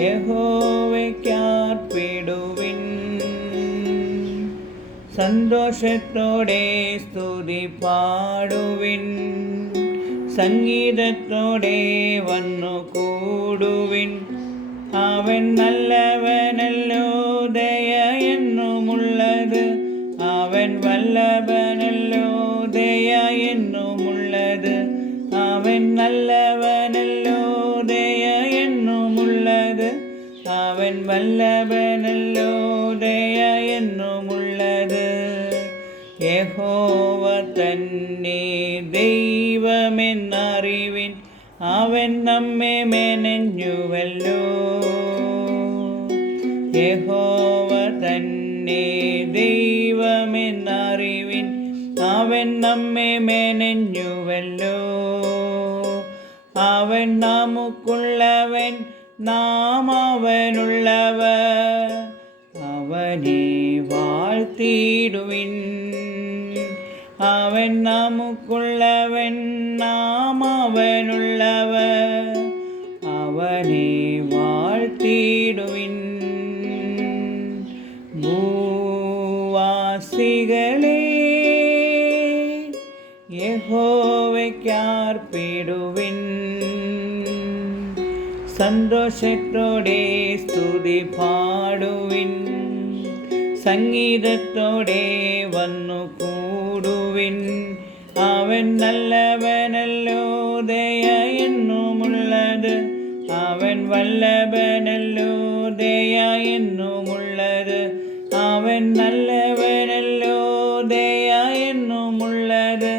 യഹോവയ്ക്കാർപ്പിടുവിൻ. സന്തോഷത്തോടെ സ്തുതി പാടുവിൻ. സംഗീതത്തോടെ വന്നു കൂടുവിൻ. അവൻ നല്ലവനല്ലോ, ദയ എന്നുമുള്ളത്. അവൻ വല്ലഭനല്ലോ, ദയ എന്നുമുള്ളത്. അവൻ നല്ലവനല്ലോ, ദയ എന്നുമുള്ളത്. അവൻ വല്ലഭനല്ലോ, ദയ എന്നുമുള്ളത്. യഹോവ തന്നെ ദൈവമെന്നറിവിൻ. അവൻ നമ്മെ മെനഞ്ഞുവല്ലോ. യഹോവ തന്നെ ദൈവമെന്നറിവിൻ. അവൻ നമ്മെ മെനഞ്ഞുവല്ലോ. അവൻ നമുക്കുള്ളവൻ, നാം അവനുള്ളവർ. അവനെ വാഴ്ത്തിടുവിൻ. അവൻ നമുക്കുള്ളവൻ, നാം അവനുള്ളവർ. അവനെ വാഴ്ത്തിടുവിൻ. ഭൂവാസികളേ, യഹോവയ്ക്കാർപ്പിടുവിൻ. സന്തോഷത്തോടെ സ്തുതി പാടുവിൻ. സംഗീതത്തോടെ വന്നു കൂടുവിൻ. അവൻ നല്ലവനല്ലോ, ദയ എന്നുമുള്ളത്. അവൻ വല്ലഭനല്ലോ, ദയ എന്നുമുള്ളത്. അവൻ നല്ലവനല്ലോ, ദയ എന്നുമുള്ളത്.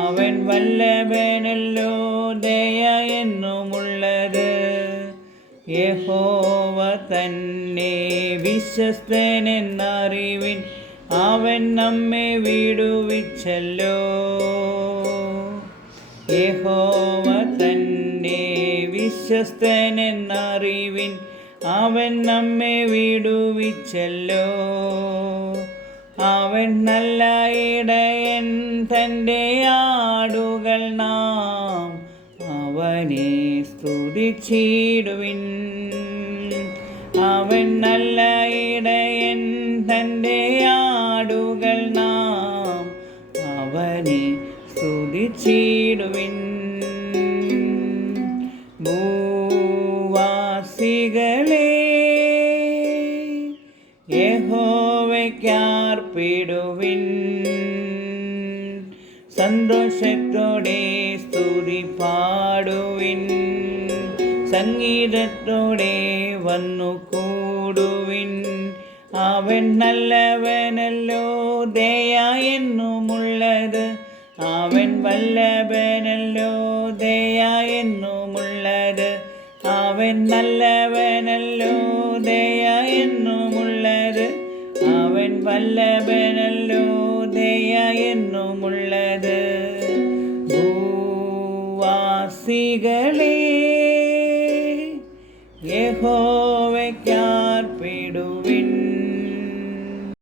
അവൻ വല്ലഭനല്ലോ, ദയ എന്നുമുള്ളത്. യഹോവ തന്നെ വിശ്വസ്തനെന്നറിവിൻ. അവൻ നമ്മെ വിടുവിച്ചല്ലോ. യഹോവ തന്നെ വിശ്വസ്തനെന്നറിവിൻ. അവൻ നമ്മെ വിടുവിച്ചല്ലോ. അവൻ നല്ല ഇടയൻ, തൻ്റെ ആടുകൾ നാം അവനെ സ്തുതിച്ചിടുവിൻ. അവൻ നല്ല ഇടയൻ, തൻ്റെ ആടുകൾ നാം അവനെ സ്തുതിച്ചിടുവിൻ. ഭൂവാസികളേ, യഹോവയ്ക്കാർപ്പിടുവിൻ. സന്തോഷത്തോടെ സ്തുതി പാടുവിൻ. സംഗീതത്തോടെ വന്നു കൂടുവിൻ. അവൻ നല്ലവനല്ലോ, ദയ എന്നുമുള്ളത്. അവൻ വല്ലഭനല്ലോ, ദയ എന്നുമുള്ളത്. അവൻ നല്ലവനല്ലോ, ദയ എന്നുമുള്ളത്. അവൻ വല്ലഭനല്ലോ, ദയ എന്നുമുള്ളത്. ഭൂവാസികളേ, യഹോവയ്ക്കാർപ്പിടുവിൻ.